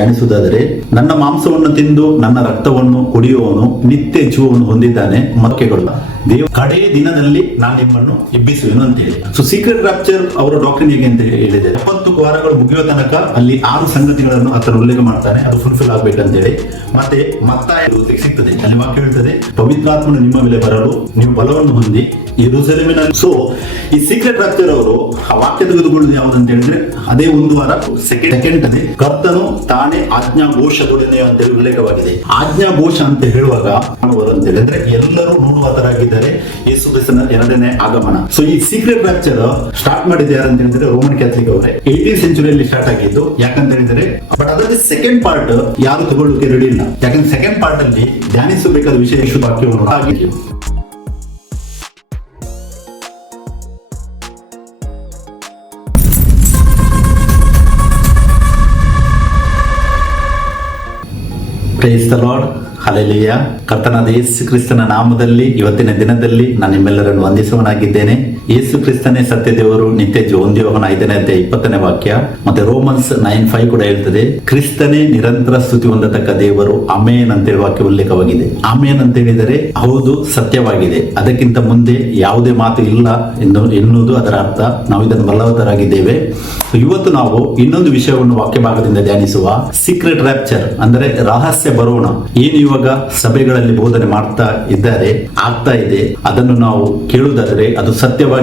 ಧ್ಯಾನಿಸುವುದಾದರೆ, ನನ್ನ ಮಾಂಸವನ್ನು ತಿಂದು ನನ್ನ ರಕ್ತವನ್ನು ಕುಡಿಯುವವನು ನಿತ್ಯ ಜೀವವನ್ನು ಹೊಂದಿದ್ದಾನೆ. ವಾಕ್ಯಗಳು ಕಡೆಯ ದಿನದಲ್ಲಿ ನಾನು ನಿಮ್ಮನ್ನು ಎಬ್ಬಿಸುವೆನು ಅಂತ ಹೇಳಿ. ಸೊ ಸೀಕ್ರೆಟ್ ರಾಪ್ಚರ್ ಅವರ ಡಾಕ್ಟ್ರಿನ್ ಹೇಗೆ ಅಂತ ಹೇಳಿದೆ, 70 ವಾರಗಳು ಮುಗಿಯುವ ತನಕ ಅಲ್ಲಿ 6 ಸಂಗತಿಗಳನ್ನು ಆತನ ಉಲ್ಲೇಖ ಮಾಡ್ತಾನೆ, ಅದು ಫುಲ್ಫಿಲ್ ಆಗ್ಬೇಕಂತ ಹೇಳಿ. ಮತ್ತೆ ಮತ್ತಾಯ ಸಿಗ್ತದೆ, ಅಲ್ಲಿ ವಾಕ್ಯ ಹೇಳ್ತದೆ, ಪವಿತ್ರಾತ್ಮನು ನಿಮ್ಮ ಮೇಲೆ ಬರಲು ನೀವು ಬಲವನ್ನು ಹೊಂದಿ ಯೆರೂಸಲೇಮಿನ. ಸೊ ಈ ಸೀಕ್ರೆಟ್ ರಾಪ್ಚರ್ ಅವರು ಆ ವಾಕ್ಯ ತೆಗೆದುಕೊಳ್ಳುವುದು ಯಾವುದಂತ ಹೇಳಿದ್ರೆ, ಅದೇ ಒಂದು ವಾರ ಸೆಕೆಂಡ್ ಅದೇ ಕರ್ತನು ತಾನೇ ಆಜ್ಞಾಘೋಷದೊಡನೆ ಅಂತ ಹೇಳಿ ಉಲ್ಲೇಖವಾಗಿದೆ. ಆಜ್ಞಾಘೋಷ ಅಂತ ಹೇಳುವಾಗ ಅಂತ ಹೇಳಿದ್ರೆ ಎಲ್ಲರೂ ನೋಡುವ ತರಾಗಿದ್ದಾರೆ ಯೇಸು ಕ್ರಿಸ್ತನ ಎರಡನೇ ಆಗಮನ. ಸೊ ಈ ಸೀಕ್ರೆಟ್ ರಾಪ್ಚರ್ ಸ್ಟಾರ್ಟ್ ಮಾಡಿದ ಯಾರಂತ ಹೇಳಿದ್ರೆ ರೋಮನ್ ಕ್ಯಾಥಲಿಕ್ ಅವರೇ. 18th ಸೆಂಚುರಿಯಲ್ಲಿ ಸ್ಟಾರ್ಟ್ ಆಗಿದ್ದು. ಯಾಕಂತ ಹೇಳಿದ್ರೆ ಬಟ್ ಅದರಲ್ಲಿ ಸೆಕೆಂಡ್ ಪಾರ್ಟ್ ಯಾರು ತಗೊಳ್ಳೋಕೆ ರೆಡಿ ಇಲ್ಲ. ಯಾಕಂದ್ರೆ ಸೆಕೆಂಡ್ ಪಾರ್ಟ್ ಅಲ್ಲಿ ಧ್ಯಾನಿಸಬೇಕಾದ ವಿಷಯ ವಾಕ್ಯವನ್ನು ಆಗಿದೆ. Praise the lord, hallelujah. ಕರ್ತನಾದ ಯೇಸು ಕ್ರಿಸ್ತನ ನಾಮದಲ್ಲಿ ಇವತ್ತಿನ ದಿನದಲ್ಲಿ ನಾನು ನಿಮ್ಮೆಲ್ಲರನ್ನು ವಂದಿಸುವನಾಗಿದ್ದೇನೆ. ಯೇಸು ಕ್ರಿಸ್ತನೇ ಸತ್ಯ ದೇವರು, ನಿತ್ಯ ಜೀವಂದಿಯವನ 5ನೇ ಅಧ್ಯಾಯ 20ನೇ ವಾಕ್ಯ. ಮತ್ತೆ ರೋಮನ್ಸ್ 9:5 ಕೂಡ ಹೇಳ್ತದೆ, ಕ್ರಿಸ್ತನೇ ನಿರಂತರ ಸ್ತುತಿ ಹೊಂದತಕ್ಕ ದೇವರು, ಆಮೇನ್ ಅಂತೇಳಿ ವಾಕ್ಯ ಉಲ್ಲೇಖವಾಗಿದೆ. ಆಮೇನ್ ಅಂತ ಹೇಳಿದರೆ ಹೌದು, ಸತ್ಯವಾಗಿದೆ, ಅದಕ್ಕಿಂತ ಮುಂದೆ ಯಾವುದೇ ಮಾತು ಇಲ್ಲ ಎನ್ನುವುದು ಅದರ ಅರ್ಥ. ನಾವು ಇದನ್ನು ಬಲ್ಲವರಾಗಿದ್ದೇವೆ. ಇವತ್ತು ನಾವು ಇನ್ನೊಂದು ವಿಷಯವನ್ನು ವಾಕ್ಯ ಭಾಗದಿಂದ ಧ್ಯಾನಿಸುವ. ಸೀಕ್ರೆಟ್ ರಾಪ್ಚರ್ ಅಂದರೆ ರಹಸ್ಯ ಬರೋಣ ಏನು ಇವಾಗ ಸಭೆಗಳಲ್ಲಿ ಬೋಧನೆ ಮಾಡ್ತಾ ಇದ್ದಾರೆ, ಆಗ್ತಾ ಇದೆ, ಅದನ್ನು ನಾವು ಕೇಳುವುದಾದರೆ ಅದು ಸತ್ಯವಾಗಿದೆ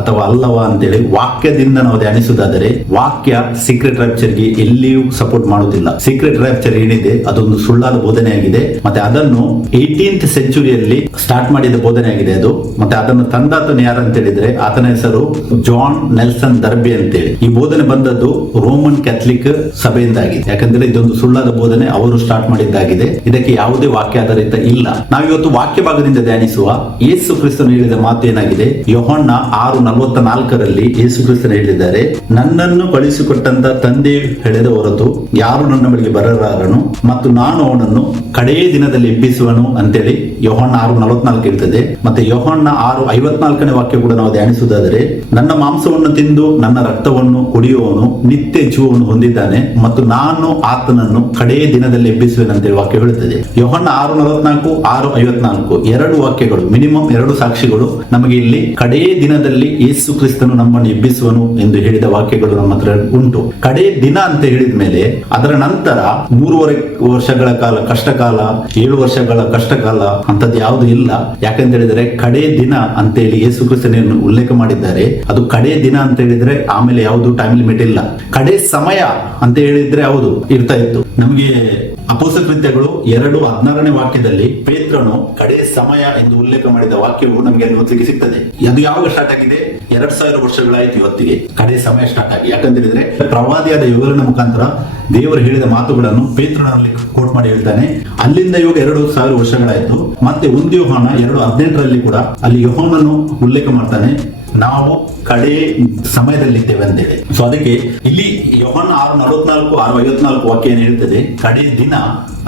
ಅಥವಾ ಅಲ್ಲವಾ ಅಂತೇಳಿ ವಾಕ್ಯದಿಂದ ನಾವು ಧ್ಯಾನಿಸುವುದಾದರೆ, ವಾಕ್ಯ ಸೀಕ್ರೆಟ್ ರಾಪ್ಚರ್ಗೆ ಎಲ್ಲಿಯೂ ಸಪೋರ್ಟ್ ಮಾಡುವುದಿಲ್ಲ. ಸೀಕ್ರೆಟ್ ರಾಪ್ಚರ್ ಏನಿದೆ ಅದೊಂದು ಸುಳ್ಳಾದ ಬೋಧನೆಯಾಗಿದೆ. ಮತ್ತೆ ಅದನ್ನು 18th ಸೆಂಚುರಿಯಲ್ಲಿ ಸ್ಟಾರ್ಟ್ ಮಾಡಿದ ಬೋಧನೆಯಾಗಿದೆ ಅದು. ಮತ್ತೆ ಅದನ್ನು ತಂದಾತನು ಯಾರು ಅಂತ ಹೇಳಿದ್ರೆ ಆತನ ಹೆಸರು ಜಾನ್ ನೆಲ್ಸನ್ ದರ್ಬಿ ಅಂತೇಳಿ. ಈ ಬೋಧನೆ ಬಂದದ್ದು ರೋಮನ್ ಕ್ಯಾಥಲಿಕ್ ಸಭೆಯಿಂದಾಗಿದೆ. ಯಾಕಂದ್ರೆ ಇದೊಂದು ಸುಳ್ಳಾದ ಬೋಧನೆ ಅವರು ಸ್ಟಾರ್ಟ್ ಮಾಡಿದ್ದಾಗಿದೆ. ಇದಕ್ಕೆ ಯಾವುದೇ ವಾಕ್ಯ ಆಧಾರಿತ ಇಲ್ಲ. ನಾವಿವತ್ತು ವಾಕ್ಯ ಭಾಗದಿಂದ ಧ್ಯಾನಿಸುವ. ಯೇಸು ಕ್ರಿಸ್ತನು ಹೇಳಿದ ಮಾತು ಏನಾಗಿದೆ, ಯೋಹಾನ 6:44 ಯೇಸು ಕ್ರಿಸ್ತನು ಹೇಳಿದ್ದಾರೆ, ನನ್ನನ್ನು ಕಳಿಸಿಕೊಟ್ಟಂತ ತಂದೆ ಹೇಳಿದ ಹೊರತು ಯಾರು ನನ್ನ ಬಳಿಗೆ ಬರಲಾರನು ಮತ್ತು ನಾನು ಅವನನ್ನು ಕಡೆಯ ದಿನದಲ್ಲಿ ಎಬ್ಬಿಸುವನು ಅಂತೇಳಿ ಯೋಹಾನ 6:44 ಇರ್ತದೆ. ಮತ್ತೆ ಯೋಹಾನ 6:54ನೇ ವಾಕ್ಯ ಕೂಡ ನಾವು ಧ್ಯಾನಿಸುವುದಾದರೆ, ನನ್ನ ಮಾಂಸವನ್ನು ತಿಂದು ನನ್ನ ರಕ್ತವನ್ನು ಕುಡಿಯುವವನು ನಿತ್ಯ ಜೀವವನ್ನು ಹೊಂದಿದ್ದಾನೆ ಮತ್ತು ನಾನು ಆತನನ್ನು ಕಡೆಯ ದಿನದಲ್ಲಿ ಎಬ್ಬಿಸುವೆನು ಅಂತೇಳಿ ವಾಕ್ಯ ಹೇಳುತ್ತದೆ. ಯೋಹಾನ 6:44, 6:54 ಎರಡು ವಾಕ್ಯಗಳು, ಮಿನಿಮಮ್ 2 ಸಾಕ್ಷಿಗಳು ನಮಗೆ ಇಲ್ಲಿ ಕಡೆಯ ದಿನದಲ್ಲಿ ಯೇಸು ಕ್ರಿಸ್ತನು ನಮ್ಮನ್ನು ಎಬ್ಬಿಸುವನು ಎಂದು ಹೇಳಿದ ವಾಕ್ಯಗಳು ನಮ್ಮ ಹತ್ರ ಉಂಟು. ಕಡೆ ದಿನ ಅಂತ ಹೇಳಿದ ಮೇಲೆ ಅದರ ನಂತರ 3.5 ವರ್ಷಗಳ ಕಾಲ ಕಷ್ಟಕಾಲ, 7 ವರ್ಷಗಳ ಕಷ್ಟಕಾಲ ಅಂತದ್ದು ಯಾವುದು ಇಲ್ಲ. ಯಾಕಂತ ಹೇಳಿದ್ರೆ ಕಡೆ ದಿನ ಅಂತೇಳಿ ಯೇಸು ಕ್ರಿಸ್ತನನ್ನು ಉಲ್ಲೇಖ ಮಾಡಿದ್ದಾರೆ. ಅದು ಕಡೆ ದಿನ ಅಂತ ಹೇಳಿದ್ರೆ ಆಮೇಲೆ ಯಾವುದು ಟೈಮ್ ಲಿಮಿಟ್ ಇಲ್ಲ. ಕಡೆ ಸಮಯ ಅಂತ ಹೇಳಿದ್ರೆ ಹೌದು ಇರ್ತಾ ಇತ್ತು. ನಮಗೆ ಅಪೊಸ್ತಲ ಕೃತ್ಯಗಳು 2:16ನೇ ವಾಕ್ಯದಲ್ಲಿ ಪೇತ್ರನು ಕಡೆ ಸಮಯ ಎಂದು ಉಲ್ಲೇಖ ಮಾಡಿದ ವಾಕ್ಯವು ನಮಗೆ ನೋಡ್ಲಿಕ್ಕೆ ಸಿಗ್ತದೆ. ಅದು ಯಾವಾಗ ಸ್ಟಾರ್ಟ್ ಆಗಿದೆ? 2000 ವರ್ಷಗಳಾಯ್ತು ಇವತ್ತಿಗೆ ಕಡೆ ಸಮಯ ಸ್ಟಾರ್ಟ್ ಆಗಿ. ಯಾಕಂತ ಹೇಳಿದ್ರೆ ಪ್ರವಾದಿಯಾದ ಯೋವೇಲನ ಮುಖಾಂತರ ದೇವರು ಹೇಳಿದ ಮಾತುಗಳನ್ನು ಪೇತ್ರನಲ್ಲಿ ಕೋಟ್ ಮಾಡಿ ಹೇಳ್ತಾನೆ. ಅಲ್ಲಿಂದ ಇವಾಗ 2000 ವರ್ಷಗಳಾಯ್ತು. ಮತ್ತೆ 1 ಯೋಹಾನ 2:18 ಕೂಡ ಅಲ್ಲಿ ಯೋಹಾನನು ಉಲ್ಲೇಖ ಮಾಡ್ತಾನೆ, ನಾವು ಕಡೆ ಸಮಯದಲ್ಲಿದ್ದೇವೆ ಅಂತೇಳಿ. ಸೊ ಅದಕ್ಕೆ ಇಲ್ಲಿ ಯೋಹಾನ 6:44, 6:54 ವಾಕ್ಯ ಏನ್ ಹೇಳ್ತದೆ, ಕಡೆ ದಿನ,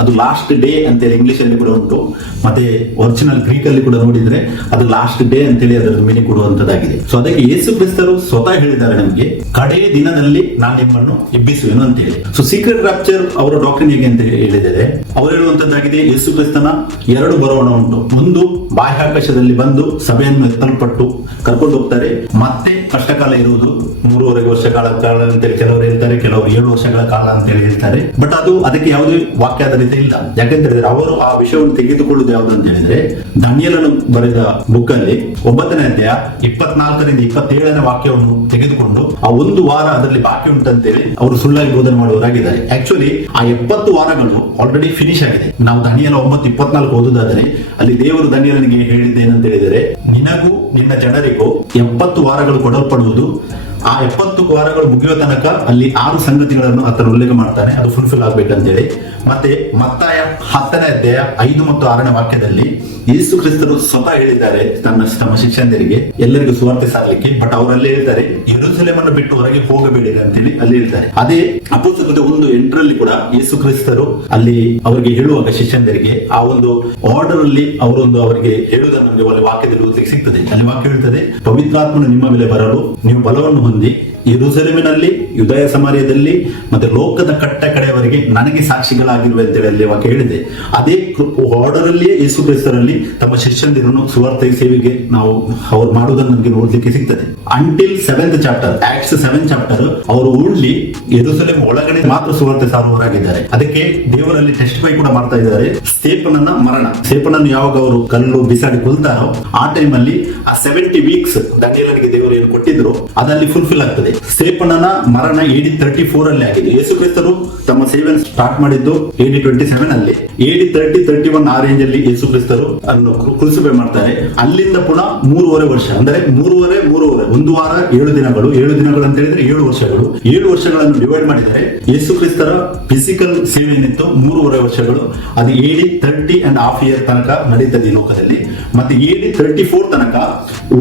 ಅದು ಲಾಸ್ಟ್ ಡೇ ಅಂತೇಳಿ ಇಂಗ್ಲಿಷ್ ಅಲ್ಲಿ ಕೂಡ ಉಂಟು. ಮತ್ತೆ ಒರಿಜಿನಲ್ ಗ್ರೀಕ್ ಅಲ್ಲಿ ಕೂಡ ನೋಡಿದ್ರೆ ಅದು ಲಾಸ್ಟ್ ಡೇ ಅಂತೇಳಿ ಅದರ ಮೀನಿಂಗ್ ಕೊಡುವಂತದ್ದಾಗಿದೆ. ಸೊ ಅದಕ್ಕೆ ಯೇಸು ಕ್ರಿಸ್ತರು ಸ್ವತಃ ಹೇಳಿದ್ದಾರೆ ನಮಗೆ, ಕಡೆ ದಿನದಲ್ಲಿ ನಾನು ನಿಮ್ಮನ್ನು ಎಬ್ಬಿಸುವೆನು ಅಂತ ಹೇಳಿ. ಸೊ ಸೀಕ್ರೆಟ್ ರಾಪ್ಚರ್ ಅವರ ಡಾಕ್ಟ್ರಿನ್ ಹೇಗೆ ಅಂತ ಹೇಳಿದರೆ, ಅವರು ಹೇಳುವಂತದ್ದಾಗಿದೆ, ಯೇಸು ಕ್ರಿಸ್ತನ 2 ಬರೋಣ ಉಂಟು. ಒಂದು ಬಾಹ್ಯಾಕಾಶದಲ್ಲಿ ಬಂದು ಸಭೆಯನ್ನು ಎತ್ತಲ್ಪಟ್ಟು ಕರ್ಕೊಂಡು ಹೋಗ್ತಾರೆ. ಮತ್ತೆ ಕಷ್ಟಕಾಲ ಇರುವುದು 3.5 ವರ್ಷಗಳ ಕಾಲ ಅಂತೇಳಿ ಕೆಲವರು ಹೇಳ್ತಾರೆ, ಕೆಲವರು 7 ವರ್ಷಗಳ ಕಾಲ ಅಂತೇಳಿ ಹೇಳ್ತಾರೆ. ಬಟ್ ಅದಕ್ಕೆ ಯಾವುದೇ ವಾಕ್ಯ ಆಧಾರಿತ ಇಲ್ಲ. ಯಾಕಂತ ಹೇಳಿದ್ರೆ ಅವರು ಆ ವಿಷಯವನ್ನು ತೆಗೆದುಕೊಳ್ಳುವುದು ಯಾವುದು ಅಂತ ಹೇಳಿದ್ರೆ, ದಾನಿಯೇಲನು ಬರೆದ ಬುಕ್ ಅಲ್ಲಿ 9ನೇ ಅಧ್ಯಾಯ 24ರಿಂದ 27ನೇ ವಾಕ್ಯವನ್ನು ತೆಗೆದುಕೊಂಡು ಆ 1 ವಾರ ಅದರಲ್ಲಿ ಬಾಕಿ ಉಂಟಂತೇಳಿ ಅವರು ಸುಳ್ಳಾಗಿ ಬೋಧನೆ ಮಾಡುವವರಾಗಿದ್ದಾರೆ. ಆಕ್ಚುಲಿ ಆ 70 ವಾರಗಳು ಆಲ್ರೆಡಿ ಫಿನಿಶ್ ಆಗಿದೆ. ನಾವು ದಾನಿಯೇಲ 9:24 ಓದುವುದಾದರೆ ಅಲ್ಲಿ ದೇವರು ದಾನಿಯೇಲನಿಗೆ ಹೇಳಿದ್ದೇನಂತ ಹೇಳಿದರೆ, ನಿನಗೂ ನಿನ್ನ ಜನರಿಗೂ 70 ವಾರಗಳು ಕೊಡಲ್ಪಡುವುದು. ಆ 70 ವಾರಗಳು ಮುಗಿಯುವ ತನಕ ಅಲ್ಲಿ 6 ಸಂಗತಿಗಳನ್ನು ಆತನ ಉಲ್ಲೇಖ ಮಾಡ್ತಾನೆ, ಅದು ಫುಲ್ಫಿಲ್ ಆಗ್ಬೇಕಂತೇಳಿ. ಮತ್ತೆ ಮತ್ತಾಯ 10ನೇ ಅಧ್ಯಾಯ 5 ಮತ್ತು 6ನೇ ವಾಕ್ಯದಲ್ಲಿ ಯೇಸು ಕ್ರಿಸ್ತರು ಸ್ವತಃ ಹೇಳಿದ್ದಾರೆ ತಮ್ಮ ಶಿಷ್ಯಂದರಿಗೆ ಎಲ್ಲರಿಗೂ ಸುವಾರ್ತೆ ಸಾರಲಿಕ್ಕೆ. ಬಟ್ ಅವರಲ್ಲಿ ಹೇಳ್ತಾರೆ, ಯೆರೂಸಲೇಮನ್ನು ಬಿಟ್ಟು ಹೊರಗೆ ಹೋಗಬೇಡಿರಿ ಅಂತೇಳಿ ಅಲ್ಲಿ ಹೇಳ್ತಾರೆ. ಅದೇ ಅಪೊಸ್ತಲ ಕೃತ್ಯ 1:8 ಕೂಡ ಯೇಸು ಕ್ರಿಸ್ತರು ಅಲ್ಲಿ ಅವರಿಗೆ ಹೇಳುವಾಗ ಶಿಷ್ಯಂದರಿಗೆ ಆ ಒಂದು ಆರ್ಡರ್ ಅಲ್ಲಿ ಅವರಿಗೆ ಹೇಳುವುದನ್ನು ನಮಗೆ ವಾಕ್ಯದಲ್ಲಿ ಓದಲಿಕ್ಕೆ ಸಿಗ್ತದೆ. ಅಲ್ಲಿ ವಾಕ್ಯ ಹೇಳ್ತದೆ, ಪವಿತ್ರಾತ್ಮನು ನಿಮ್ಮ ಮೇಲೆ ಬರಲು ನೀವು ಬಲವನ್ನು ಹೊಂದಿ ಯೆರೂಸಲೇಮಿನಲ್ಲಿ, ಯುದಯ ಸಮಾರ್ಯದಲ್ಲಿ ಮತ್ತೆ ಲೋಕದ ಕಟ್ಟ ಕಡೆಯವರೆಗೆ ನನಗೆ ಸಾಕ್ಷಿಗಳಾಗಿರುವೆ ಅಂತೇಳಿ ಅಲ್ಲಿ ವಾಕ್ಯ ಹೇಳಿದೆ. ಅದೇ ಆರ್ಡರ್ ಅಲ್ಲಿಯೇ ಯೇಸು ಕ್ರಿಸ್ತರಲ್ಲಿ ತಮ್ಮ ಶಿಷ್ಯಂದಿರನ್ನು ಸುವಾರ್ತೆ ಸೇವೆಗೆ ನಾವು ಅವ್ರು ಮಾಡುವುದನ್ನು ನಮಗೆ ನೋಡ್ಲಿಕ್ಕೆ ಸಿಗ್ತದೆ. Until 7th chapter, acts 7th chapter, ಅವರು ಓನ್ಲಿ ಯೆರೂಸಲೇಮ್ ಒಳಗಡೆ ಮಾತ್ರ ಸುವಾರ್ತೆ ಸಾರುವವರಾಗಿದ್ದಾರೆ. ಅದಕ್ಕೆ ದೇವರಲ್ಲಿ ಟೆಸ್ಟಿಫೈ ಕೂಡ ಮಾಡ್ತಾ ಇದ್ದಾರೆ. ಸ್ಟೇಫನನ ಮರಣ, ಸ್ಟೇಫನನ್ನು ಯಾವಾಗ ಅವರು ಕಲ್ಲು ಬಿಸಾಡಿ ಕೊಲ್ತಾರೋ ಆ ಟೈಮ್ ಅಲ್ಲಿ ಆ 70 ವೀಕ್ಸ್ ದಾನಿಯೇಲನಿಗೆ ದೇವರು ಏನು ಕೊಟ್ಟಿದ್ರು ಅದಲ್ಲಿ ಫುಲ್ಫಿಲ್ ಆಗ್ತದೆ. ಸ್ಟೇಫನನ ಮರಣ AD 34 ಅಲ್ಲಿ ಆಗಿದೆ. ಯೇಸು ಕ್ರಿಸ್ತರು ತಮ್ಮ ಸೇವೆಯನ್ನು ಸ್ಟಾರ್ಟ್ ಮಾಡಿದ್ದು AD 27 ಅಲ್ಲಿ. AD 30-31 ಆ ರೇಂಜ್ ಅಲ್ಲಿ ಯೇಸು ಕ್ರಿಸ್ತರು ಅನ್ನು ಕ್ರೂಸಿಫೈ ಮಾಡ್ತಾರೆ. ಅಲ್ಲಿಂದ ಪುನಃ 3.5 ವರ್ಷ, ಅಂದ್ರೆ 3.5 ಒಂದು ವಾರ 7 ದಿನಗಳು, 7 ದಿನಗಳು ಅಂತ ಹೇಳಿದ್ರೆ 7 ವರ್ಷಗಳು, 7 ವರ್ಷಗಳನ್ನು ಡಿವೈಡ್ ಮಾಡಿದರೆ ಯೇಸು ಕ್ರಿಸ್ತರ ಫಿಸಿಕಲ್ ಸೇವೆ ಏನಿತ್ತು 3.5 ವರ್ಷಗಳು, ಅದು AD 30.5 years ತನಕ ನಡೀತದೆ ಈ ಲೋಕದಲ್ಲಿ. ಮತ್ತೆ AD 34 ತನಕ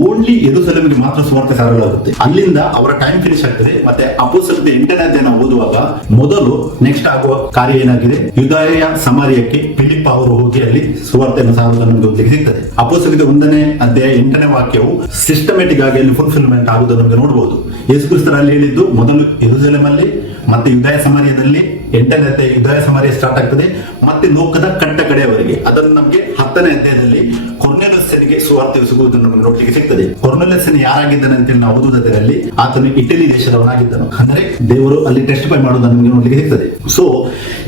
ಓನ್ಲಿ ಯೆರೂಸಲೇಮಿಗೆ ಮಾತ್ರ ಸುವಾರ್ತೆ ಸಾರಲಾಗುತ್ತೆ. ಅಲ್ಲಿಂದ ಅವರ ಟೈಮ್ ಫಿನಿಶ್ ಆಗ್ತದೆ. ಮತ್ತೆ ಅಪೊಸ್ತಲತೆ 8ನೇ ಅಧ್ಯಾಯ ಓದುವಾಗ ಮೊದಲು ನೆಕ್ಸ್ಟ್ ಆಗುವ ಕಾರ್ಯ ಏನಾಗಿದೆ, ಯುದಾಯ ಸಮಾರ್ಯಕ್ಕೆ ಫಿಲಿಪ್ ಅವರು ಹೋಗಿ ಅಲ್ಲಿ ಸುವಾರ್ತೆಯನ್ನು ಸಾರುವುದನ್ನು ನಮಗೆ ಓದಲಿಕ್ಕೆ ಸಿಗ್ತದೆ. ಅಪೊಸ್ತಲತೆ 1ನೇ ಅಧ್ಯಾಯ 8ನೇ ವಾಕ್ಯವು ಸಿಸ್ಟಮೆಟಿಕ್ ಆಗಿ ಅಲ್ಲಿ ಫುಲ್ಫಿಲ್ಮೆಂಟ್ ಆಗುವುದನ್ನು ನಮಗೆ ನೋಡಬಹುದು. ಯೇಸು ಕ್ರಿಸ್ತರಲ್ಲಿ ಹೇಳಿದ್ದು ಮೊದಲು ಯೆರೂಸಲೇಮ್ ಅಲ್ಲಿ, ಮತ್ತೆ ಯುದಾಯ ಸಮಾರ್ಯದಲ್ಲಿ 8ನೇ ಅಧ್ಯಾಯ ಯುದಾಯ ಸಮಾರ್ಯ ಸ್ಟಾರ್ಟ್ ಆಗ್ತದೆ, ಮತ್ತೆ ಲೋಕದ ಕಟ್ಟ ಕಡೆಯವರೆಗೆ. ಅದನ್ನು ನಮಗೆ 10ನೇ ಅಧ್ಯಾಯದಲ್ಲಿ ಕೊರ್ನೆಲಿಯಸ್ಸನಿಗೆ ಸುವಾರ್ತೆ ಸಿಗುವುದನ್ನು ನಮಗೆ ನೋಡ್ಲಿಕ್ಕೆ ಸಿಗ್ತದೆ. ಕೊರ್ನೆಲಿಯಸ್ಸನ್ ಯಾರಾಗಿದ್ದಾನೆ ಅಂತೇಳಿ ನಾವು ಓದುವುದರಲ್ಲಿ ಆತನು ಇಟಲಿ ದೇಶದವನಾಗಿದ್ದನು. ಅಂದ್ರೆ ದೇವರು ಅಲ್ಲಿ ಟೆಸ್ಟಿಫೈ ಮಾಡುವುದನ್ನು ನಮಗೆ ನೋಡ್ಲಿಕ್ಕೆ ಸಿಗ್ತದೆ. ಸೊ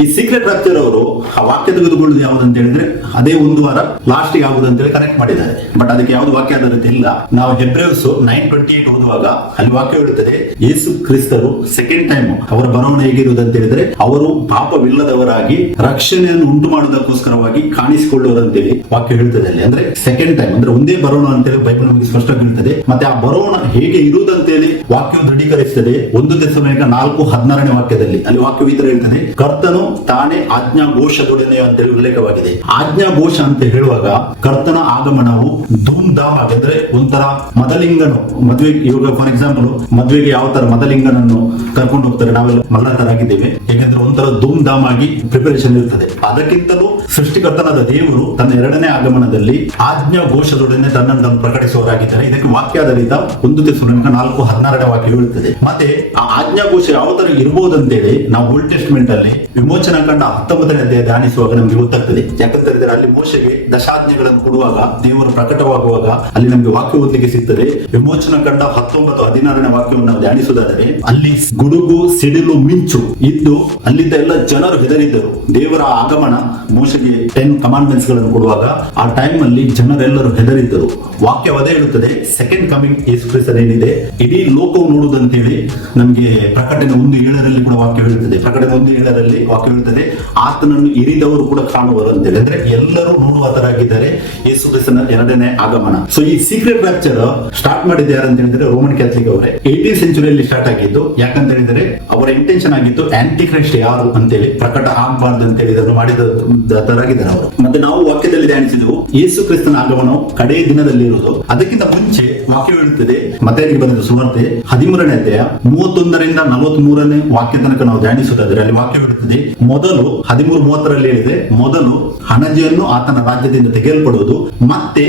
ಈ ಸೀಕ್ರೆಟ್ ರಾಪ್ಚರ್ ಅವರು ಆ ವಾಕ್ಯ ತೆಗೆದುಕೊಳ್ಳುವುದು ಯಾವುದು ಅಂತ ಹೇಳಿದ್ರೆ ಅದೇ ಒಂದು ವಾರ ಲಾಸ್ಟ್ ಗೆ ಆಗುದು ಅಂತೇಳಿ ಕನೆಕ್ಟ್ ಮಾಡಿದ್ದಾರೆ. ಬಟ್ ಅದಕ್ಕೆ ಯಾವ್ದು ವಾಕ್ಯ ಆಧಾರಿತ ಇಲ್ಲ. ನಾವು ಹೆಬ್ರೇವ್ಸ್ 9:28 ಓದುವಾಗ ಅಲ್ಲಿ ವಾಕ್ಯ ಹೇಳುತ್ತದೆ, ಯೇಸು ಕ್ರಿಸ್ತರು ಸೆಕೆಂಡ್ ಟೈಮ್ ಅವರ ಬರವಣಿಗೆ ಹೇಗಿರುವುದು ಅಂತ ಹೇಳಿದ್ರೆ ಅವರು ಪಾಪವಿಲ್ಲದವರಾಗಿ ರಕ್ಷಣೆಯನ್ನು ಉಂಟು ಮಾಡುವುದಕ್ಕೋಸ್ಕರವಾಗಿ ಕಾಣಿಸಿಕೊಳ್ಳುವರಂತೇಳಿ ವಾಕ್ಯ ಹೇಳ್ತದೆ ಅಲ್ಲಿ. ಅಂದ್ರೆ ಸೆಕೆಂಡ್ ಟೈಮ್, ಅಂದ್ರೆ ಒಂದೇ ಬರೋಣ ಅಂತೇಳಿ ಬೈಬಲ್ ನಮಗೆ ಸ್ಪಷ್ಟವಾಗಿ ಹೇಳ್ತದೆ. ಮತ್ತೆ ಆ ಬರೋಣ ಹೇಗೆ ಇರುವುದಂತೇಳಿ ವಾಕ್ಯವು ದೃಢೀಕರಿಸುತ್ತದೆ. 1 ಥೆಸಲೋನಿಕ 4:16ನೇ ವಾಕ್ಯದಲ್ಲಿ ಅಲ್ಲಿ ವಾಕ್ಯವು ಈ ತರ ಹೇಳ್ತದೆ, ಕರ್ತನು ತಾನೇ ಆಜ್ಞಾ ಘೋಷದೊಡನೆ ಅಂತೇಳಿ ಉಲ್ಲೇಖವಾಗಿದೆ. ಆಜ್ಞಾ ಘೋಷ ಅಂತ ಹೇಳುವಾಗ ಕರ್ತನ ಆಗಮನವು ಧೂಮ್ ಧಾಮ್ ಆಗಿ, ಅಂದ್ರೆ ಒಂಥರ ಮದಲಿಂಗನು ಮದುವೆ, ಇವಾಗ ಫಾರ್ ಎಕ್ಸಾಂಪಲ್ ಮದುವೆಗೆ ಯಾವ ತರ ಮದಲಿಂಗನನ್ನು ಕರ್ಕೊಂಡು ಹೋಗ್ತಾರೆ, ನಾವೆಲ್ಲ ಮಲ್ಲತರಾಗಿದ್ದೇವೆ. ಯಾಕಂದ್ರೆ ಒಂಥರ ಧೂಮ್ ಧಾಮ್ ಆಗಿ ಪ್ರಿಪರೇಷನ್ ಇರ್ತದೆ. ಅದಕ್ಕಿಂತಲೂ ಸೃಷ್ಟಿಕರ್ತನಾದ ದೇವರು ತನ್ನ 2ನೇ ಆಗಮನದಲ್ಲಿ ಆಜ್ಞಾ ಘೋಷದೊಡನೆ ತನ್ನನ್ನು ಪ್ರಕಟಿಸುವವರಾಗಿದ್ದಾರೆ. ಇದಕ್ಕೆ ವಾಕ್ಯಾಧಾರಿತ 1 ಥೆಸಲೋನಿಕ 4:16ನೇ ವಾಕ್ಯ ಹೇಳುತ್ತದೆ. ಮತ್ತೆ ಆ ಆಜ್ಞಾ ಘೋಷ ಯಾವ ತರ ಇರಬಹುದು ಅಂತೇಳಿ ನಾವು ಓಲ್ಡ್ ಟೆಸ್ಟ್ಮೆಂಟ್ ಅಲ್ಲಿ ವಿಮೋಚನಾ ಕಂಡ 19ನೇ ಅಧ್ಯಾಯ ಧ್ಯಾನಿಸುವಾಗ ನಮಗೆ ಗೊತ್ತಾಗ್ತದೆ. ಯಾಕಂತ ಹೇಳಿದ್ರೆ ಅಲ್ಲಿ ಮೋಶೆಗೆ ದಶಾಜ್ಞೆಗಳನ್ನು ಕೊಡುವಾಗ, ದೇವರು ಪ್ರಕಟವಾಗುವಾಗ ಅಲ್ಲಿ ನಮಗೆ ವಾಕ್ಯ ಓದಲಿಕ್ಕೆ ಸಿಗ್ತದೆ. ವಿಮೋಚನಾ ಕಂಡ 19:16ನೇ ವಾಕ್ಯವನ್ನು ನಾವು ಧ್ಯಾನಿಸುವುದಾದರೆ ಅಲ್ಲಿ ಗುಡುಗು, ಸಿಡಿಲು, ಮಿಂಚು ಇದ್ದು ಅಲ್ಲಿದ್ದ ಎಲ್ಲ ಜನರು ಹೆದರಿದ್ದರು. ದೇವರ ಆಗಮನ ಮೋಶೆಗೆ 10 ಕಮಾಂಡ್ಮೆಂಟ್ಸ್ ಗಳನ್ನು ಕೊಡುವಾಗ ಆ ಟೈಮ್ ಅಲ್ಲಿ ಜನರೆಲ್ಲರೂ ಹೆದರಿದ್ದರು. ವಾಕ್ಯವದೇ ಹೇಳುತ್ತದೆ, ಸೆಕೆಂಡ್ ಕಮಿಂಗ್ ಯೇಸು ಕ್ರಿಸ್ತನೇನಿದೆ ಇಡೀ ಲೋಕವು ನೋಡುವುದಂತೇಳಿ ನಮಗೆ ಪ್ರಕಟಣೆ 1:7 ಕೂಡ ವಾಕ್ಯ ಹೇಳುತ್ತದೆ. ಪ್ರಕಟಣೆ 1:7 ವಾಕ್ಯ ಹೇಳುತ್ತದೆ, ಆತನನ್ನು ಇರಿದವರು ಕೂಡ ಕಾಣುವರು ಅಂತೇಳಿ. ಅಂದ್ರೆ ಎಲ್ಲರೂ ನೋಡುವತರಾಗಿದ್ದಾರೆ ಯೇಸು ಕ್ರಿಸ್ತನ 2ನೇ ಆಗಮನ. ಸೊ ಈ ಸೀಕ್ರೆಟ್ ರಾಪ್ಚರ್ ಸ್ಟಾರ್ಟ್ ಮಾಡಿದ ಯಾರು ಅಂತ ಹೇಳಿದ್ರೆ ರೋಮನ್ ಕ್ಯಾಥಲಿಕ್ ಅವರೇ. 18th ಸೆಂಚುರಿಯಲ್ಲಿ ಸ್ಟಾರ್ಟ್ ಆಗಿದ್ದು. ಯಾಕಂತ ಹೇಳಿದ್ರೆ ಅವರ ಇಂಟೆನ್ಷನ್ ಆಗಿತ್ತು ಆಂಟಿ ಕ್ರೈಸ್ಟ್ ಯಾರು ಅಂತೇಳಿ ಪ್ರಕಟ ಆಗಬಾರ್ದು ಅಂತೇಳಿ ಇದನ್ನು ಮಾಡಿದರಾಗಿದ್ದಾರೆ ಅವರು. ಮತ್ತೆ ನಾವು ವಾಕ್ಯದಲ್ಲಿ ಧ್ಯಾನಿಸಿದೆವು, ಯೇಸು ಕ್ರಿಸ್ತನ ಆಗಮನವು ಕಡೇ ದಿನದಲ್ಲಿ ಇರುವುದು. ಅದಕ್ಕಿಂತ ಮುಂಚೆ ವಾಕ್ಯ ಹೇಳುತ್ತದೆ, ಮತ್ತಾಯನಿಗೆ ಬಂದಿದ್ದ ಸುವಾರ್ತೆ 13ನೇ ಅಧ್ಯಾಯ 31ರಿಂದ 43ನೇ ವಾಕ್ಯ ತನಕ ನಾವು ಧ್ಯಾನಿಸುವುದಾದರೆ ಅಲ್ಲಿ ವಾಕ್ಯ ಹೇಳುತ್ತದೆ, ಮೊದಲು 13:30 ಹೇಳಿದೆ, ಮೊದಲು ಹಣಜೆಯನ್ನು ಆತನ ರಾಜ್ಯದಿಂದ ತೆಗೆಯಲ್ಪಡುವುದು, ಮತ್ತೆ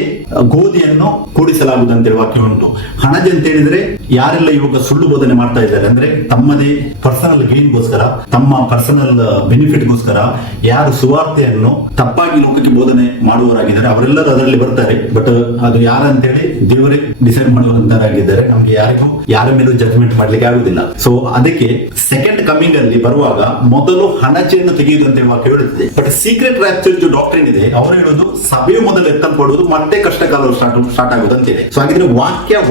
ಗೋಧಿಯನ್ನು ಕೂಡಿಸಲಾಗುವುದು ಅಂತೇಳಿ ವಾಕ್ಯ ಉಂಟು. ಹಣಜೆ ಅಂತ ಹೇಳಿದ್ರೆ ಯಾರೆಲ್ಲ ಇವಾಗ ಸುಳ್ಳು ಬೋಧನೆ ಮಾಡ್ತಾ ಇದ್ದಾರೆ, ಅಂದ್ರೆ ತಮ್ಮದೇ ಪರ್ಸನಲ್ ಗೇನ್ಗೋಸ್ಕರ, ತಮ್ಮ ಪರ್ಸನಲ್ ಬೆನಿಫಿಟ್ ಗೋಸ್ಕರ ಯಾರು ಸುವಾರ್ತೆಯನ್ನು ತಪ್ಪಾಗಿ ಲೋಕಕ್ಕೆ ಬೋಧನೆ ಮಾಡುವವರಾಗಿದ್ದಾರೆ ಅವರೆಲ್ಲರೂ ಅದರಲ್ಲಿ ಬರ್ತಾರೆ. ಬಟ್ ಅದು ಯಾರಂತೇಳಿ ದೇವರೇ ಡಿಸೈಡ್ ಮಾಡುವಂತರಾಗಿದ್ದಾರೆ. ನಮ್ಗೆ ಯಾರಿಗೂ ಯಾರ ಮೇಲೂ ಜಡ್ಜ್ಮೆಂಟ್ ಮಾಡ್ಲಿಕ್ಕೆ ಆಗುದಿಲ್ಲ. ಸೊ ಅದಕ್ಕೆ ಸೆಕೆಂಡ್ ಕಮಿಂಗ್ ಅಲ್ಲಿ ಬರುವಾಗ ಮೊದಲು ಹಣಜೆಯನ್ನು ತೆಗೆಯುವುದು ಅಂತ ವಾಕ್ಯ ಹೇಳುತ್ತದೆ. ಬಟ್ ಸೀಕ್ರೆಟ್ ರಾಪ್ಚರ್ ಡಾಕ್ಟ್ರಿನ್ ಇದೆ, ಅವರು ಹೇಳೋದು ಸಭೆಯು ಮೊದಲು ಎತ್ತಲ್ಪಡುವುದು, ಮತ್ತೆ ಕಷ್ಟಕಾಲ ಸ್ಟಾರ್ಟ್ ಆಗುವುದು ಅಂತೇಳಿ. ಸೊ ಹಾಗಿದ್ರೆ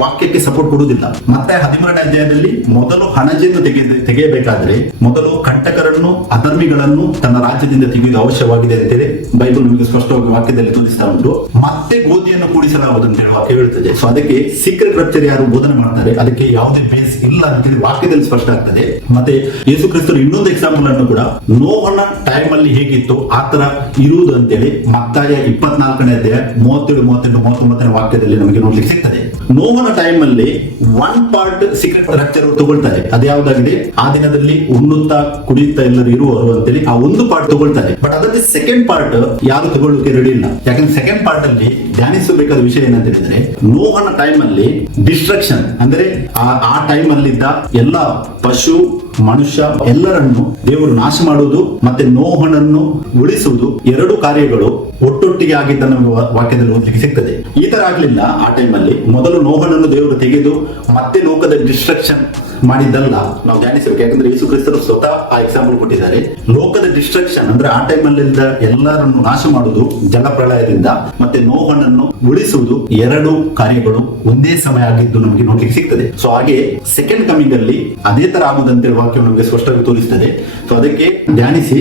ವಾಕ್ಯಕ್ಕೆ ಸಪೋರ್ಟ್ ಕೊಡುವುದಿಲ್ಲ. ಮತ್ತೆ 13ನೇ ಅಧ್ಯಾಯದಲ್ಲಿ ಮೊದಲು ಹಣಜೆಯನ್ನು ತೆಗೆಯಬೇಕಾದ್ರೆ ಮೊದಲು ಕಂಟಕರನ್ನು, ಅಧರ್ಮಿಗಳನ್ನು ತನ್ನ ರಾಜ್ಯದಿಂದ ತೆಗೆಯುವುದು ಅವಶ್ಯವಾಗಿದೆ ಅಂತೇಳಿ ಬೈಬಲ್ ನಮಗೆ ಸ್ಪಷ್ಟವಾಗಿ ವಾಕ್ಯದಲ್ಲಿ ತೋರಿಸ್ತಾ ಉಂಟು. ಮತ್ತೆ ಗೋಧಿಯನ್ನು ಕೂಡಿಸಲಾಗುವುದು ಅಂತ ಹೇಳಿ ವಾಕ್ಯ ಹೇಳುತ್ತದೆ. ಸೊ ಅದಕ್ಕೆ ಸೀಕ್ರೆಟ್ ರಾಪ್ಚರ್ ಯಾರು ಬೋಧನೆ ಮಾಡ್ತಾರೆ ಅದಕ್ಕೆ ಯಾವುದೇ ಬೇಸ್ ಇಲ್ಲ ಅಂತೇಳಿ ವಾಕ್ಯದಲ್ಲಿ ಸ್ಪಷ್ಟ ಆಗ್ತದೆ. ಮತ್ತೆ ಯೇಸು ಕ್ರಿಸ್ತರು ಇನ್ನೊಂದು ಎಕ್ಸಾಂಪಲ್ ಅನ್ನು ಕೂಡ ನೋಹನ ಟೈಮ್ ಅಲ್ಲಿ ಹೇಗಿತ್ತು ಆತರ ಇರುವುದು ಅಂತೇಳಿ ಮತ್ತಾಯ 24ನೇ ಅಧ್ಯಾಯ 37, 38, 39ನೇ ವಾಕ್ಯದಲ್ಲಿ ನಮಗೆ ನೋಡ್ಲಿಕ್ಕೆ ಸಿಗ್ತದೆ. ನೋಹನ ಟೈಮ್ ಅಲ್ಲಿ 1 ಸೀಕ್ರೆಟ್ ರಕ್ಚರ್ ತಗೊಳ್ತಾರೆ. ಅದ್ಯಾವುದಾಗಿದೆ? ಆ ದಿನದಲ್ಲಿ ಉಣ್ಣುತ್ತಾ ಕುಡಿಯುತ್ತಾ ಎಲ್ಲರೂ ಇರುವರು ಅಂತೇಳಿ ಆ ಒಂದು ಪಾರ್ಟ್ ತಗೊಳ್ತಾರೆ. ಬಟ್ ಅದರಲ್ಲಿ ಸೆಕೆಂಡ್ ಪಾರ್ಟ್ ಯಾರು ತಗೊಳ್ಳೋಕೆ ರೆಡಿ ಇಲ್ಲ. ಯಾಕಂದ್ರೆ ಸೆಕೆಂಡ್ ಪಾರ್ಟ್ ಅಲ್ಲಿ ಧ್ಯಾನಿಸಬೇಕಾದ ವಿಷಯ ಏನಂತ ಹೇಳಿದ್ರೆ, ನೋಹನ ಟೈಮ್ ಅಲ್ಲಿ ಡಿಸ್ಟ್ರಕ್ಷನ್ ಅಂದ್ರೆ ಆ ಟೈಮ್ ಅಲ್ಲಿದ್ದ ಎಲ್ಲ ಪಶು ಮನುಷ್ಯ ಎಲ್ಲರನ್ನು ದೇವರು ನಾಶ ಮಾಡುವುದು ಮತ್ತೆ ನೋಹನನ್ನು ಉಳಿಸುವುದು, ಎರಡು ಕಾರ್ಯಗಳು ಒಟ್ಟೊಟ್ಟಿಗೆ ಆಗಿದ್ದ ನಮಗೆ ವಾಕ್ಯದಲ್ಲಿ ಓದಲಿಕ್ಕೆ ಸಿಗ್ತದೆ. ಈ ತರ ಆಗ್ಲಿಲ್ಲ. ಆ ಟೈಮ್ ಅಲ್ಲಿ ಮೊದಲು ನೋಹನನ್ನು ದೇವರು ತೆಗೆದು ಮತ್ತೆ ಲೋಕದ ಡಿಸ್ಟ್ರಕ್ಷನ್ ಮಾಡಿದ್ದಲ್ಲ ನಾವು ಧ್ಯಾನಿಸಬೇಕು. ಯಾಕಂದ್ರೆ ಯೇಸು ಕ್ರಿಸ್ತರು ಸ್ವತಃ ಆ ಎಕ್ಸಾಂಪಲ್ ಕೊಟ್ಟಿದ್ದಾರೆ. ಲೋಕದ ಡಿಸ್ಟ್ರಕ್ಷನ್ ಅಂದ್ರೆ ಆ ಟೈಮ್ ಅಲ್ಲಿ ಎಲ್ಲರನ್ನು ನಾಶ ಮಾಡುವುದು ಜಲಪ್ರಳಯದಿಂದ ಮತ್ತೆ ನೋಹನನ್ನು ಉಳಿಸುವುದು, ಎರಡು ಕಾರ್ಯಗಳು ಒಂದೇ ಸಮಯ ಆಗಿದ್ದು ನಮಗೆ ನೋಡ್ಲಿಕ್ಕೆ ಸಿಗ್ತದೆ. ಸೊ ಹಾಗೆ ಸೆಕೆಂಡ್ ಕಮಿಂಗ್ ಅಲ್ಲಿ ಅದೇ ತರ ಆಗುದಂತೇಳಿ ವಾಕ್ಯ ನಮಗೆ ಸ್ಪಷ್ಟವಾಗಿ ತೋರಿಸ್ತದೆ. ಸೊ ಅದಕ್ಕೆ ಧ್ಯಾನಿಸಿ,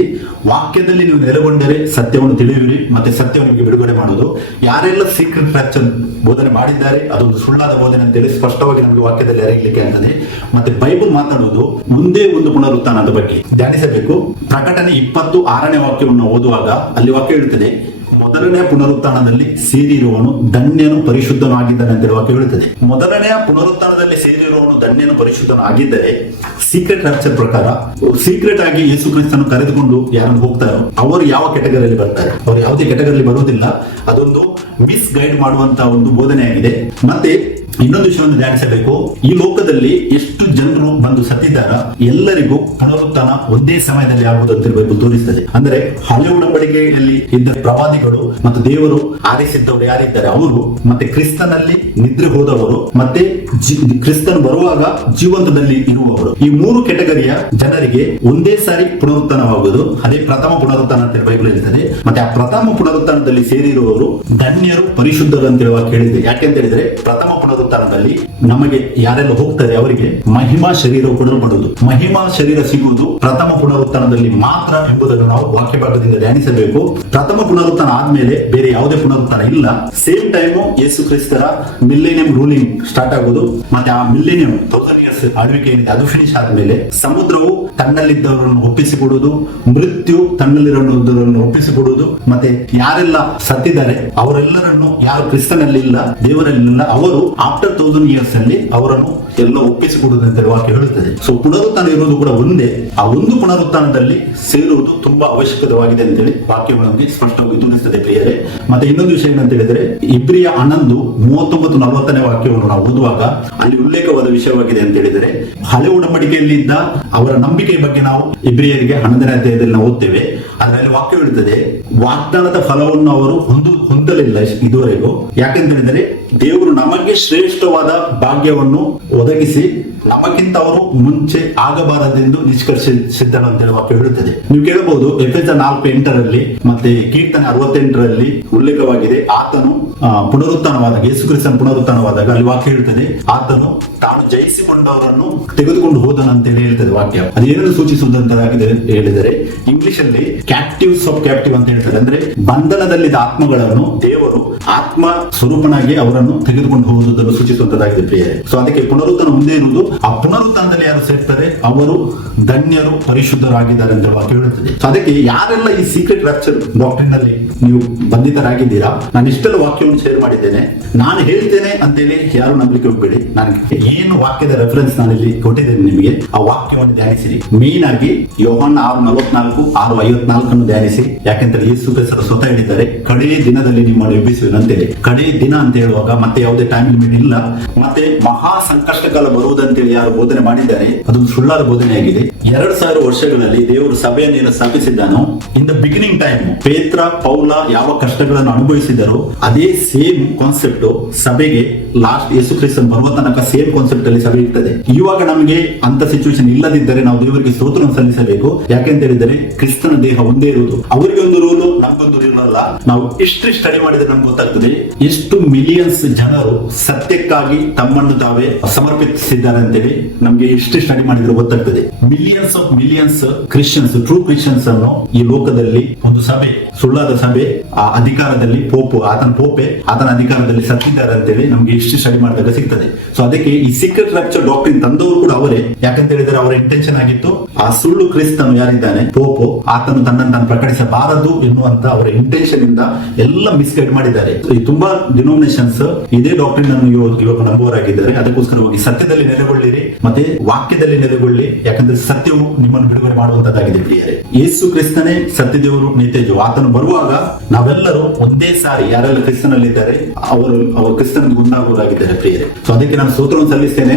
ವಾಕ್ಯದಲ್ಲಿ ನೀವು ನೆಲೆಗೊಂಡರೆ ಸತ್ಯವನ್ನು ತಿಳಿಯುವಿರಿ ಮತ್ತೆ ಸತ್ಯವನ್ನು ನಿಮಗೆ ಬಿಡುಗಡೆ ಮಾಡುವುದು. ಯಾರೆಲ್ಲ ಸೀಕ್ರೆಟ್ ರಕ್ಚರ್ ಬೋಧನೆ ಮಾಡಿದ್ದಾರೆ ಅದೊಂದು ಸುಳ್ಳಾದ ಬೋಧನೆ ಅಂತೇಳಿ ಸ್ಪಷ್ಟವಾಗಿ ನಮಗೆ ವಾಕ್ಯದಲ್ಲಿ ಅರಿಯಲಿಕ್ಕೆ ಆಗ್ತದೆ. ಮತ್ತೆ ಬೈಬಲ್ ಮಾತಾಡುವುದು ಮುಂದೆ ಒಂದು ಪುನರುತ್ಥಾನದ ಬಗ್ಗೆ ಧ್ಯಾನಿಸಬೇಕು. ಪ್ರಕಟಣೆ 26ನೇ ವಾಕ್ಯವನ್ನು ಓದುವಾಗ ಅಲ್ಲಿ ವಾಕ್ಯ ಹೇಳುತ್ತದೆ, ಮೊದಲನೆಯ ಪುನರುತ್ಥಾನದಲ್ಲಿ ಸೇರಿರುವವನು ಧನ್ಯನು ಪರಿಶುದ್ಧನು ಆಗಿದ್ದಾನೆ ಅಂತ ವಾಕ್ಯ ಹೇಳುತ್ತದೆ. ಮೊದಲನೆಯ ಪುನರುತ್ಥಾನದಲ್ಲಿ ಸೇರಿರುವವನು ಧನ್ಯನು ಪರಿಶುದ್ಧನು ಆಗಿದ್ದರೆ, ಸೀಕ್ರೆಟ್ ರಕ್ಚರ್ ಪ್ರಕಾರ ಸೀಕ್ರೆಟ್ ಆಗಿ ಯೇಸು ಕ್ರಿಸ್ತನು ಕರೆದುಕೊಂಡು ಯಾರನ್ನು ಹೋಗ್ತಾರೋ ಅವರು ಯಾವ ಕೆಟಗರಿಯಲ್ಲಿ ಬರ್ತಾರೆ? ಅವರು ಯಾವುದೇ ಕೆಟಗರಿಯಲ್ಲಿ ಬರುವುದಿಲ್ಲ. ಅದೊಂದು ಮಿಸ್ ಗೈಡ್ ಮಾಡುವಂತಹ ಒಂದು ಬೋಧನೆಯಾಗಿದೆ. ಮತ್ತೆ ಇನ್ನೊಂದು ವಿಷಯವನ್ನು ಧ್ಯಾನಿಸಬೇಕು. ಈ ಲೋಕದಲ್ಲಿ ಎಷ್ಟು ಜನರು ಬಂದು ಸತ್ತಿದ್ದಾರ ಎಲ್ಲರಿಗೂ ಪುನರುತ್ಥಾನ ಒಂದೇ ಸಮಯದಲ್ಲಿ ಆಗುವುದು ಅಂತ ಬೈಬಲ್ ತೋರಿಸ್ತದೆ. ಅಂದ್ರೆ ಹಳೆ ಉಡಂಬಡಿಕೆಯಲ್ಲಿ ಇದ್ದ ಪ್ರವಾದಿಗಳು ಮತ್ತು ದೇವರು ಆರಿಸಿದ್ದವರು ಯಾರಿದ್ದಾರೆ ಅವರು, ಮತ್ತೆ ಕ್ರಿಸ್ತನಲ್ಲಿ ನಿದ್ರೆ ಹೋದವರು, ಮತ್ತೆ ಕ್ರಿಸ್ತನ್ ಬರುವಾಗ ಜೀವಂತದಲ್ಲಿ ಇರುವವರು, ಈ 3 ಕೆಟಗರಿಯ ಜನರಿಗೆ ಒಂದೇ ಸಾರಿ ಪುನರುತ್ಥಾನವಾಗುವುದು. ಅದೇ ಪ್ರಥಮ ಪುನರುತ್ಥಾನ ಅಂತ ಬೈಬಲ್ ಹೇಳ್ತದೆ. ಮತ್ತೆ ಆ ಪ್ರಥಮ ಪುನರುತ್ಥಾನದಲ್ಲಿ ಸೇರಿರುವವರು ಧನ್ಯರು ಪರಿಶುದ್ಧರು ಅಂತ ಹೇಳುವ ಕೇಳಿದೆ. ಯಾಕೆಂತ ಹೇಳಿದ್ರೆ ಪ್ರಥಮ ಪುನರುತ್ಥಾನದಲ್ಲಿ ನಮಗೆ ಯಾರೆಲ್ಲ ಹೋಗ್ತಾರೆ ಅವರಿಗೆ ಮಹಿಮಾ ಶರೀರ ಕೊಡಲ್ಪಡುವುದು. ಮಹಿಮಾ ಶರೀರ ಸಿಗುವುದು ಪ್ರಥಮ ಪುನರುತ್ಥಾನದಲ್ಲಿ ಮಾತ್ರ ಎಂಬುದನ್ನು ನಾವು ವಾಕ್ಯ ಭಾಗದಿಂದ ಧ್ಯಾನಿಸಬೇಕು. ಪ್ರಥಮ ಪುನರುತ್ಥಾನ ಆದ್ಮೇಲೆ ಬೇರೆ ಯಾವುದೇ ಪುನರುತ್ಥಾನ ಇಲ್ಲ. ಸೇಮ್ ಟೈಮ್ ಯೇಸು ಕ್ರಿಸ್ತರ ಮಿಲ್ಲೇನಿಯಂ ರೂಲಿಂಗ್ ಸ್ಟಾರ್ಟ್ ಆಗುವುದು. ಮತ್ತೆ ಆ ಮಿಲ್ಲೇನಿಯಂ 1000 ಇಯರ್ಸ್ ಆಳ್ವಿಕೆ ಏನಿದೆ ಅದು ಫಿನಿಶ್ ಆದ್ಮೇಲೆ ಸಮುದ್ರವು ತನ್ನಲ್ಲಿದ್ದವರನ್ನು ಒಪ್ಪಿಸಿಕೊಡುವುದು, ಮೃತ್ಯು ತನ್ನಲ್ಲಿರುವವರನ್ನು ಒಪ್ಪಿಸಿಕೊಡುವುದು, ಮತ್ತೆ ಯಾರೆಲ್ಲ ಸತ್ತಿದ್ದಾರೆ ಅವರೆಲ್ಲರನ್ನು ಯಾರು ಕ್ರಿಸ್ತನಲ್ಲಿ ಇಲ್ಲ ದೇವರಲ್ಲಿ ಇಲ್ಲ ಅವರು ಆಫ್ಟರ್ 1000 ಇಯರ್ಸ್ ಅಲ್ಲಿ ಅವರನ್ನು ಎಲ್ಲ ಒಪ್ಪಿಸಿಕೊಡುವುದು ಅಂತ ವಾಕ್ಯ ಹೇಳುತ್ತದೆ. ಸೊ ಪುನರುತ್ಥಾನ ಇರುವುದು ಕೂಡ ಒಂದೇ. ಆ ಒಂದು ಪುನರುತ್ಥಾನದಲ್ಲಿ ಸೇರುವುದು ತುಂಬಾ ಅವಶ್ಯಕವಾಗಿದೆ ಅಂತೇಳಿ ವಾಕ್ಯಗಳು ನಮಗೆ ಸ್ಪಷ್ಟವಾಗಿ ತೋರಿಸ್ತದೆ ಪ್ರಿಯರೇ. ಮತ್ತೆ ಇನ್ನೊಂದು ವಿಷಯ ಏನಂತ ಹೇಳಿದ್ರೆ ಇಬ್ರಿಯ 11:39-40ನೇ ವಾಕ್ಯವನ್ನು ನಾವು ಓದುವಾಗ ಅಲ್ಲಿ ಉಲ್ಲೇಖವಾದ ವಿಷಯವಾಗಿದೆ ಅಂತ ಹೇಳಿದರೆ, ಹಳೆ ಉಡಂಬಡಿಕೆಯಲ್ಲಿ ಇದ್ದ ಅವರ ನಂಬಿಕೆಯ ಬಗ್ಗೆ ನಾವು ಇಬ್ರಿಯರಿಗೆ 11ನೇ ಅಧ್ಯಾಯದಲ್ಲಿ ನಾವು ಓದ್ತೇವೆ. ಅದರಲ್ಲಿ ವಾಕ್ಯ ಹೇಳುತ್ತದೆ, ವಾಗ್ದಾನದ ಫಲವನ್ನು ಅವರು ಹೊಂದಲಿಲ್ಲ ಇದುವರೆಗೂ. ಯಾಕೆಂತ ಹೇಳಿದರೆ ದೇವರು ನಮಗೆ ಶ್ರೇಷ್ಠವಾದ ಭಾಗ್ಯವನ್ನು ಒದಗಿಸಿ ನಮಗಿಂತ ಅವರು ಮುಂಚೆ ಆಗಬಾರದೆಂದು ನಿಷ್ಕರ್ಷಿಸಿದ್ದನು ಅಂತ ಹೇಳಿ ವಾಕ್ಯ ಹೇಳುತ್ತದೆ. ನೀವು ಕೇಳಬಹುದು ಎಫೆಸ 4:8 ಮತ್ತೆ ಕೀರ್ತನೆ 68 ಉಲ್ಲೇಖವಾಗಿದೆ, ಆತನು ಪುನರುತ್ಥಾನವಾದಾಗ ಯೇಸು ಕ್ರಿಸ್ತನ ಪುನರುತ್ಥಾನವಾದಾಗ ಅಲ್ಲಿ ವಾಕ್ಯ ಹೇಳ್ತದೆ, ಆತನು ತಾನು ಜಯಿಸಿಕೊಂಡವರನ್ನು ತೆಗೆದುಕೊಂಡು ಹೋದನು ಅಂತ ಹೇಳಿ ಹೇಳ್ತದೆ ವಾಕ್ಯ. ಅದೇನನ್ನು ಸೂಚಿಸುವುದಂತಾಗಿದೆ ಹೇಳಿದರೆ ಇಂಗ್ಲಿಷ್ ಅಲ್ಲಿ ಕ್ಯಾಪ್ಟಿವ್ಸ್ ಆಫ್ ಕ್ಯಾಪ್ಟಿವ್ ಅಂತ ಹೇಳ್ತಾರೆ. ಅಂದ್ರೆ ಬಂಧನದಲ್ಲಿದ್ದ ಆತ್ಮಗಳನ್ನು ದೇವರು ಆತ್ಮ ಸ್ವರೂಪನಾಗಿ ಅವರನ್ನು ತೆಗೆದುಕೊಂಡು ಹೋಗುವುದನ್ನು ಸೂಚಿಸುವಂತದ್ದಾಗಿದೆ ಪ್ರಿಯರೇ. ಸೊ ಅದಕ್ಕೆ ಪುನರುತ್ಥಾನ ಮುಂದೆ ಇರುವುದು. ಆ ಪುನರುತ್ಥಾನದಲ್ಲಿ ಯಾರು ಸೇರ್ತಾರೆ ಅವರು ಧನ್ಯರು ಪರಿಶುದ್ಧರಾಗಿದ್ದಾರೆ ಅಂತ ವಾಕ್ಯ ಹೇಳುತ್ತದೆ. ಸೊ ಅದಕ್ಕೆ ಯಾರೆಲ್ಲ ಈ ಸೀಕ್ರೆಟ್ ರಪ್ಚರ್ ಡಾಕ್ಟ್ರಿನ್ ನಲ್ಲಿ ನೀವು ಬಂಧಿತರಾಗಿದ್ದೀರಾ, ನಾನು ಇಷ್ಟೆಲ್ಲ ವಾಕ್ಯವನ್ನು ಶೇರ್ ಮಾಡಿದ್ದೇನೆ, ನಾನು ಹೇಳ್ತೇನೆ ಅಂತೇಳಿ ಯಾರು ನಂಬಲಿಕ್ಕೆ ಹೋಗ್ಬೇಡಿ. ನಾನು ಏನು ವಾಕ್ಯದ ರೆಫರೆನ್ಸ್ ನಾನು ಇಲ್ಲಿ ಕೊಟ್ಟಿದ್ದೇನೆ ನಿಮಗೆ, ಆ ವಾಕ್ಯವನ್ನು ಧ್ಯಾನಿಸಿರಿ. ಮೇನ್ ಆಗಿ ಯೋಹಾನ 6:44, 6:54 ಧ್ಯಾನಿಸಿ. ಯಾಕೆಂದ್ರೆ ಯೇಸು ಕ್ರಿಸ್ತರು ಸ್ವತಃ ಹೇಳಿದ್ದಾರೆ, ಕಡೇ ದಿನದಲ್ಲಿ ನಿಮ್ಮನ್ನು ಎಬ್ಬಿಸುವೆನು ಅಂತೇಳಿ. ಕಡೇ ದಿನ ಅಂತ ಹೇಳುವಾಗ ಮತ್ತೆ ಯಾವುದೇ ಟೈಮ್ ಲಿಮಿಟ್ ಇಲ್ಲ. ಮತ್ತೆ ಮಹಾ ಸಂಕಷ್ಟ ಕಾಲ ಬರುವುದಂತೇಳಿ ಯಾರು ಬೋಧನೆ ಮಾಡಿದ್ದಾರೆ ಅದೊಂದು ಸುಳ್ಳಾದ ಬೋಧನೆಯಾಗಿದೆ. 2000 ವರ್ಷಗಳಲ್ಲಿ ದೇವರು ಸಭೆಯನ್ನು ಸ್ಥಾಪಿಸಿದ್ದಾನೋ, ಇನ್ ದ ಬಿಗಿನಿಂಗ್ ಟೈಮ್ ಪೇತ್ರ ಪೌಲ ಯಾವ ಕಷ್ಟಗಳನ್ನು ಅನುಭವಿಸಿದರು ಅದೇ ಸೇಮ್ ಕಾನ್ಸೆಪ್ಟ್ ಸಭೆಗೆ ಲಾಸ್ಟ್ ಯೇಸು ಕ್ರಿಸ್ತನ್ ಬರುವ ತನಕ ಸೇಮ್ ಕಾನ್ಸೆಪ್ಟ್ ಅಲ್ಲಿ ಸಭೆ ಇರ್ತದೆ. ಇವಾಗ ನಮಗೆ ಅಂತ ಸಿಚುವೇಶನ್ ಇಲ್ಲದಿದ್ದರೆ ನಾವು ದೇವರಿಗೆ ಸ್ತೋತ್ರವನ್ನು ಸಲ್ಲಿಸಬೇಕು. ಯಾಕೆಂತ ಹೇಳಿದರೆ ಕ್ರಿಸ್ತನ ದೇಹ ಒಂದೇ ಇರುವುದು. ಅವರಿಗೆ ಒಂದು ರೂಲು ನಮಗೊಂದು ರೂಲ್ ಅಲ್ಲ. ನಾವು ಎಷ್ಟು ಸ್ಟಡಿ ಮಾಡಿದ್ರೆ ನಮ್ಗೆ ಗೊತ್ತಾಗ್ತದೆ ಎಷ್ಟು ಮಿಲಿಯನ್ಸ್ ಜನರು ಸತ್ಯಕ್ಕಾಗಿ ತಮ್ಮನ್ನು ತಾವೇ ಸಮರ್ಪಿಸಿದ್ದಾರೆ ಅಂತೇಳಿ ನಮ್ಗೆ ಎಷ್ಟು ಸ್ಟಡಿ ಮಾಡಿದ್ರೆ ಗೊತ್ತಾಗ್ತದೆ. ಮಿಲಿಯನ್ಸ್ ಕ್ರಿಶ್ಚಿಯನ್ಸ್, ಟ್ರೂ ಕ್ರಿಶ್ಚಿಯನ್ಸ್ ಅನ್ನು ಈ ಲೋಕದಲ್ಲಿ ಒಂದು ಸಭೆ, ಸುಳ್ಳಾದ ಸಭೆ, ಆ ಅಧಿಕಾರದಲ್ಲಿ ಆತನ ಅಧಿಕಾರದಲ್ಲಿ ಸತ್ತಿದ್ದಾರೆ ಅಂತೇಳಿ ನಮ್ಗೆ ಹಿಸ್ಟ್ರಿ ಸ್ಟಡಿ ಮಾಡಿದಾಗ ಸಿಗ್ತದೆ. ಸೊ ಅದಕ್ಕೆ ಈ ಸೀಕ್ರೆಟ್ ರಾಪ್ಚರ್ ಡಾಕ್ಟ್ರಿನ್ ತಂದವರು ಕೂಡ ಅವರೇ. ಯಾಕಂತ ಹೇಳಿದ್ರೆ ಅವರ ಇಂಟೆನ್ಷನ್ ಆಗಿತ್ತು ಆ ಸುಳ್ಳು ಕ್ರಿಸ್ತನು ಯಾರಿದ್ದಾನೆ ಪೋಪು, ಆತನು ತನ್ನನ್ನು ತಾನು ಪ್ರಕಟಿಸಬಾರದು ಎನ್ನುವಂತ ಅವರ ಇಂಟೆನ್ಷನ್ ಇಂದ ಎಲ್ಲ ಮಿಸ್ಗೈಡ್ ಮಾಡಿದ್ದಾರೆ. ಈ ತುಂಬಾ ಡಿನೋಮಿನೇಷನ್ಸ್ ಇದೇ ಡಾಕ್ಟ್ರಿನ್ ಅನ್ನು ಇವಾಗ ನಂಬುವರಾಗಿದ್ದಾರೆ. ಅದಕ್ಕೋಸ್ಕರವಾಗಿ ಸತ್ಯದಲ್ಲಿ ನೆಲೆಗೊಳ್ಳಿರಿ, ಮತ್ತೆ ವಾಕ್ಯದಲ್ಲಿ ನೆಲೆಗೊಳ್ಳಿ, ಯಾಕಂದ್ರೆ ಸತ್ಯವು ನಿಮ್ಮನ್ನು ಬಿಡುಗಡೆ ಮಾಡುವಂತದ್ದಾಗಿದೆ ಪ್ರಿಯರೇ. ಯೇಸು ಕ್ರಿಸ್ತನೇ ಸತ್ಯದೇವರು ನಿತ್ಯಜೀವ. ಆತನು ಬರುವಾಗ ನಾವೆಲ್ಲರೂ ಒಂದೇ ಸಾರಿ ಯಾರೆಲ್ಲ ಕ್ರಿಸ್ತನಲ್ಲಿದ್ದಾರೆ ಅವರು ಕ್ರಿಸ್ತನಿಗೆ ಒಂದಾಗುವರಾಗಿದ್ದಾರೆ ಪ್ರಿಯರೇ. ಸೊ ಅದಕ್ಕೆ ನಾನು ಸ್ತೋತ್ರವನ್ನು ಸಲ್ಲಿಸ್ತೇನೆ.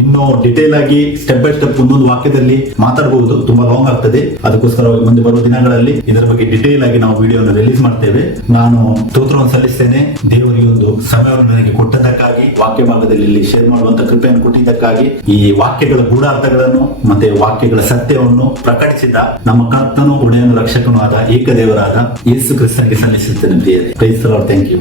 ಇನ್ನು ಡಿಟೇಲ್ ಆಗಿ ಸ್ಟೆಪ್ ಬೈ ಸ್ಟೆಪ್ ಒಂದೊಂದು ವಾಕ್ಯದಲ್ಲಿ ಮಾತಾಡಬಹುದು, ತುಂಬಾ ಲಾಂಗ್ ಆಗ್ತದೆ. ಅದಕ್ಕೋಸ್ಕರ ಮುಂದೆ ಬರುವ ದಿನಗಳಲ್ಲಿ ಇದರ ಬಗ್ಗೆ ಡಿಟೇಲ್ ಆಗಿ ನಾವು ವಿಡಿಯೋನ ರಿಲೀಸ್ ಮಾಡ್ತೇವೆ. ನಾನು ಸ್ತೋತ್ರವನ್ನು ಸಲ್ಲಿಸ್ತೇನೆ. ದೇವರಿಗೆ ಒಂದು ಸಮಯವನ್ನು ನನಗೆ ಕೊಟ್ಟದಕ್ಕಾಗಿ, ವಾಕ್ಯ ಭಾಗದಲ್ಲಿ ಇಲ್ಲಿ ಶೇರ್ ಮಾಡುವಂತ ಕೃಪೆಯನ್ನು ಕೊಟ್ಟಿದ್ದಕ್ಕಾಗಿ, ಈ ವಾಕ್ಯಗಳ ಗೂಢಾರ್ಥಗಳನ್ನು ಮತ್ತೆ ವಾಕ್ಯಗಳ ಸತ್ಯವನ್ನು ಪ್ರಕಟಿಸಿದ ನಮ್ಮ ಕರ್ತನು, ಒಡೆಯನು, ರಕ್ಷಕನೂ ಆದ ಏಕದೇವರಾದ ಯೇಸು ಕ್ರಿಸ್ತನಿಗೆ ಸಲ್ಲಿಸುತ್ತೇನೆ ಪ್ರಿಯರೇ. Praise the Lord. Thank you.